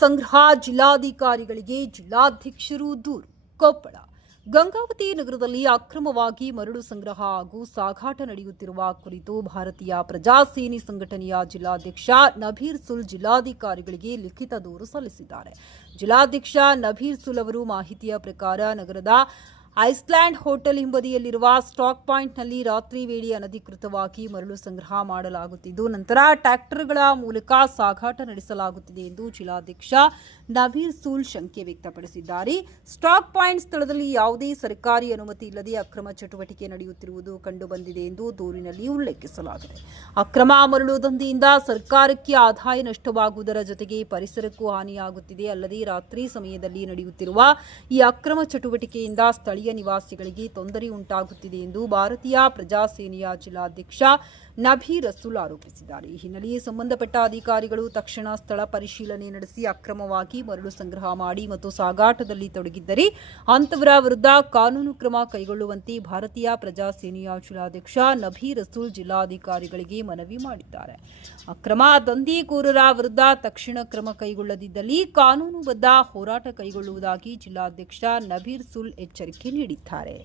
ಸಂಗ್ರಹ ಜಿಲ್ಲಾಧಿಕಾರಿಗಳಿಗೆ ಜಿಲ್ಲಾಧ್ಯಕ್ಷರು ದೂರು. ಕೊಪ್ಪಳ ಗಂಗಾವತಿ ನಗರದಲ್ಲಿ ಅಕ್ರಮವಾಗಿ ಮರಳು ಸಂಗ್ರಹ ಹಾಗೂ ಸಾಗಾಟ ನಡೆಯುತ್ತಿರುವ ಕುರಿತು ಭಾರತೀಯ ಪ್ರಜಾಸೇನೆ ಸಂಘಟನೆಯ ಜಿಲ್ಲಾಧ್ಯಕ್ಷ ನಬೀರ್ ಸುಲ್ ಜಿಲ್ಲಾಧಿಕಾರಿಗಳಿಗೆ ಲಿಖಿತ ದೂರು ಸಲ್ಲಿಸಿದ್ದಾರೆ. ಜಿಲ್ಲಾಧ್ಯಕ್ಷ ನಬೀರ್ ಸುಲ್ ಅವರು ಮಾಹಿತಿಯ ಪ್ರಕಾರ ನಗರದ ಐಸ್ಲ್ಯಾಂಡ್ ಹೋಟೆಲ್ ಹಿಂಬದಿಯಲ್ಲಿರುವ ಸ್ಟಾಕ್ ಪಾಯಿಂಟ್ನಲ್ಲಿ ರಾತ್ರಿ ವೇಳೆ ಅನಧಿಕೃತವಾಗಿ ಮರಳು ಸಂಗ್ರಹ ಮಾಡಲಾಗುತ್ತಿದ್ದು, ನಂತರ ಟ್ರ್ಯಾಕ್ಟರ್ಗಳ ಮೂಲಕ ಸಾಗಾಟ ನಡೆಸಲಾಗುತ್ತಿದೆ ಎಂದು ಜಿಲ್ಲಾಧ್ಯಕ್ಷ ನಬೀರ್ ಸುಲ್ ಶಂಕೆ ವ್ಯಕ್ತಪಡಿಸಿದ್ದಾರೆ. ಸ್ಟಾಕ್ ಪಾಯಿಂಟ್ ಸ್ಥಳದಲ್ಲಿ ಯಾವುದೇ ಸರ್ಕಾರಿ ಅನುಮತಿ ಇಲ್ಲದೆ ಅಕ್ರಮ ಚಟುವಟಿಕೆ ನಡೆಯುತ್ತಿರುವುದು ಕಂಡುಬಂದಿದೆ ಎಂದು ದೂರಿನಲ್ಲಿ ಉಲ್ಲೇಖಿಸಲಾಗಿದೆ. ಅಕ್ರಮ ಮರಳು ದಂಧೆಯಿಂದ ಸರ್ಕಾರಕ್ಕೆ ಆದಾಯ ನಷ್ಟವಾಗುವುದರ ಜೊತೆಗೆ ಪರಿಸರಕ್ಕೂ ಹಾನಿಯಾಗುತ್ತಿದೆ. ಅಲ್ಲದೆ ರಾತ್ರಿ ಸಮಯದಲ್ಲಿ ನಡೆಯುತ್ತಿರುವ ಈ ಅಕ್ರಮ ಚಟುವಟಿಕೆಯಿಂದ ಸ್ಥಳೀಯ ನಿವಾಸಿಗಳಿಗೆ ತೊಂದರೆ ಉಂಟಾಗುತ್ತಿದೆ ಎಂದು ಭಾರತೀಯ ಪ್ರಜಾಸೇನೆಯ ಜಿಲ್ಲಾಧ್ಯಕ್ಷ ನಬೀರ್ ಸುಲ್ ಆರೋಪಿಸಿದ್ದಾರೆ. ಈ ಹಿನ್ನೆಲೆಯಲ್ಲಿ ಸಂಬಂಧಪಟ್ಟ ಅಧಿಕಾರಿಗಳು ತಕ್ಷಣ ಸ್ಥಳ ಪರಿಶೀಲನೆ ನಡೆಸಿ ಅಕ್ರಮವಾಗಿ ಮರಳು ಸಂಗ್ರಹ ಮಾಡಿ ಮತ್ತು ಸಾಗಾಟದಲ್ಲಿ ತೊಡಗಿದ್ದರೆ ಅಂತವರ ವಿರುದ್ಧ ಕಾನೂನು ಕ್ರಮ ಕೈಗೊಳ್ಳುವಂತೆ ಭಾರತೀಯ ಪ್ರಜಾಸೇನೆಯ ಜಿಲ್ಲಾಧ್ಯಕ್ಷ ನಬೀರ್ ಸುಲ್ ಜಿಲ್ಲಾಧಿಕಾರಿಗಳಿಗೆ ಮನವಿ ಮಾಡಿದ್ದಾರೆ. ಅಕ್ರಮ ದಂಧೆಕೋರರ ವಿರುದ್ಧ ತಕ್ಷಣ ಕ್ರಮ ಕೈಗೊಳ್ಳದಿದ್ದಲ್ಲಿ ಕಾನೂನುಬದ್ಧ ಹೋರಾಟ ಕೈಗೊಳ್ಳುವುದಾಗಿ ಜಿಲ್ಲಾಧ್ಯಕ್ಷ ನಬೀರ್ ಸುಲ್ ಎಚ್ಚರಿಕೆ ನೀಡಿದ್ದಾರೆ.